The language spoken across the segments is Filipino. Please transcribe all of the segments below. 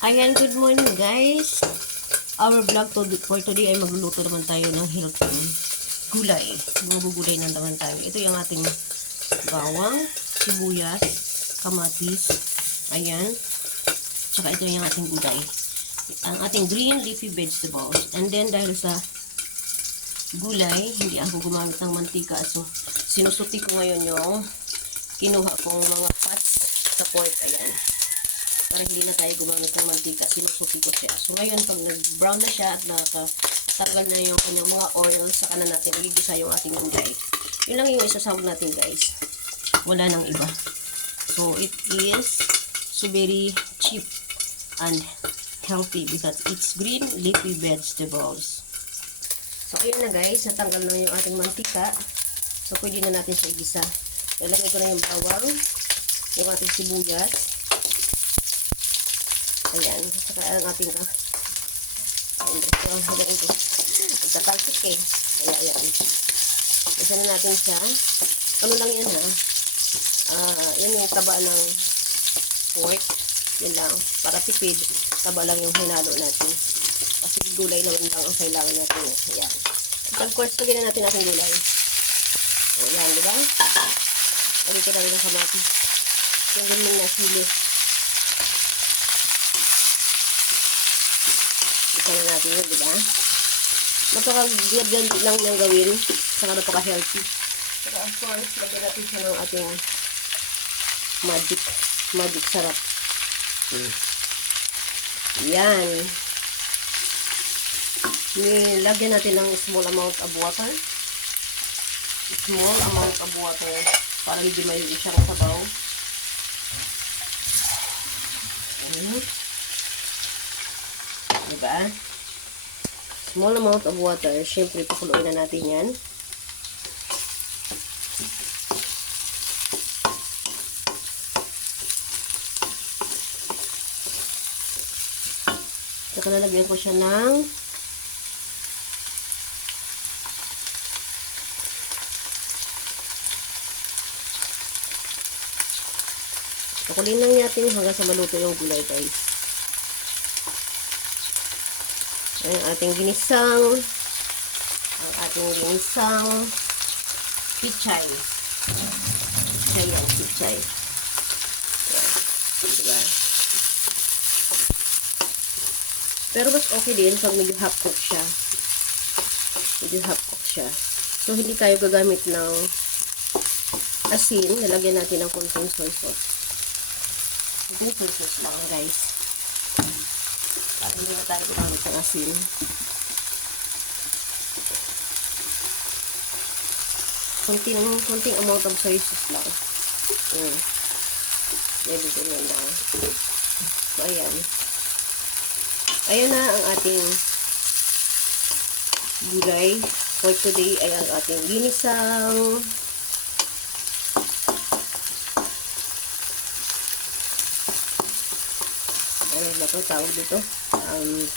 Ayan, good morning guys. Our vlog for today ay magluluto naman tayo ng healthy gulay. Gulay na naman tayo. Ito yung ating bawang, sibuyas, kamatis. Ayan. Tsaka ito yung ating gulay. Ang ating green leafy vegetables. And then dahil sa gulay, hindi ako gumamit ng mantika. So, sinusuti ko ngayon yung kinuha kong mga fats sa pork. Ayan. Para hindi na tayo gumamit ng mantika, sinusuti ko siya. So ngayon, pag nag-brown na siya at nakatanggal na yung kanyang mga oil, saka na natin igigisa yung ating gulay. Yun lang yung isasawag natin guys. Wala nang iba. So it is so very cheap and healthy because it's green leafy vegetables. So ayun na guys, natanggal na yung ating mantika. So pwede na natin siya igisa. Ilagay ko na yung bawang, yung ating sibuyas. Ayan, saka ang ating nagtatalsik eh. Ayan. Isa na natin siya. Ano lang yan ha? Yan yung taba ng pork. Yan lang. Para tipid, taba lang yung hinalo natin. Kasi gulay naman lang ang kailangan natin. Ayan. At of course, lagyan na natin ating gulay. Ayan, diba? Lagyan ko na rin ang kamatis. Yung ganun na sili. Ito na natin yun, diba? Napaka-ganda lang niyang gawin. Saka napaka-healthy. Saka of course, lagyan natin siya ng ating magic sarap. Yan. Lagyan natin ng small amount of water. Small amount of water para hindi may siyang sabaw. Diba? Small amount of water. Siyempre, pakuluin na natin yan. Saka lalagyan ko siya ng pakulin lang natin hanggang sa maluto yung gulay guys. Ang ating ginisang pichay. Pichay. Diba? Pero mas okay din pag medyo half cook siya. So, hindi tayo gagamit ng asin. Nalagyan natin ng konting soy sauce. Konting soy sauce lang, guys. Para hindi na tayo gumamit ng asin. Konting amount of soy sauce lang. Maybe ganyan lang. So, ayan. Ayan na ang ating gulay. For today ay ang ating ginisang ano ba ito tawag dito?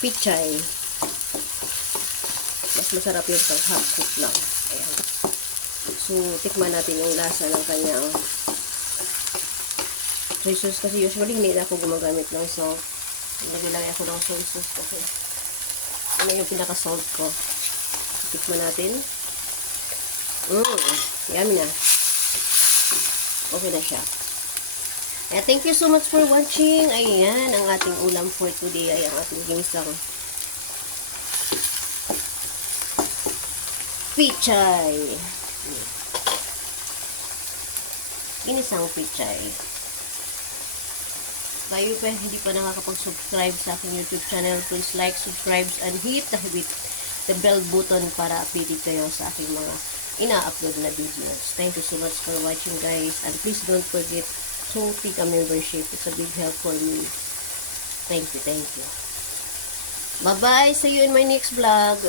Pichay. Mas masarap yung pag half cook lang. Ayan. So, tikman natin yung lasa ng kanyang soy sauce kasi usually hindi na ako gumagamit ng salt. Naglalagay ako ng soy sauce kasi ano yung pinaka-salt ko. Tikman natin. Yummy na. Okay na siya. Thank you so much for watching. Ayan, ang ating ulam for today ay ang ating ginisang pichay. Ginisang pichay. Kayo pa hindi pa nakakapag-subscribe sa aking YouTube channel, please like, subscribe, and hit the bell button para updated kayo sa aking mga ina-upload na videos. Thank you so much for watching guys, and please don't forget to take a membership. It's a big help for me. Thank you. Bye-bye. See you in my next vlog.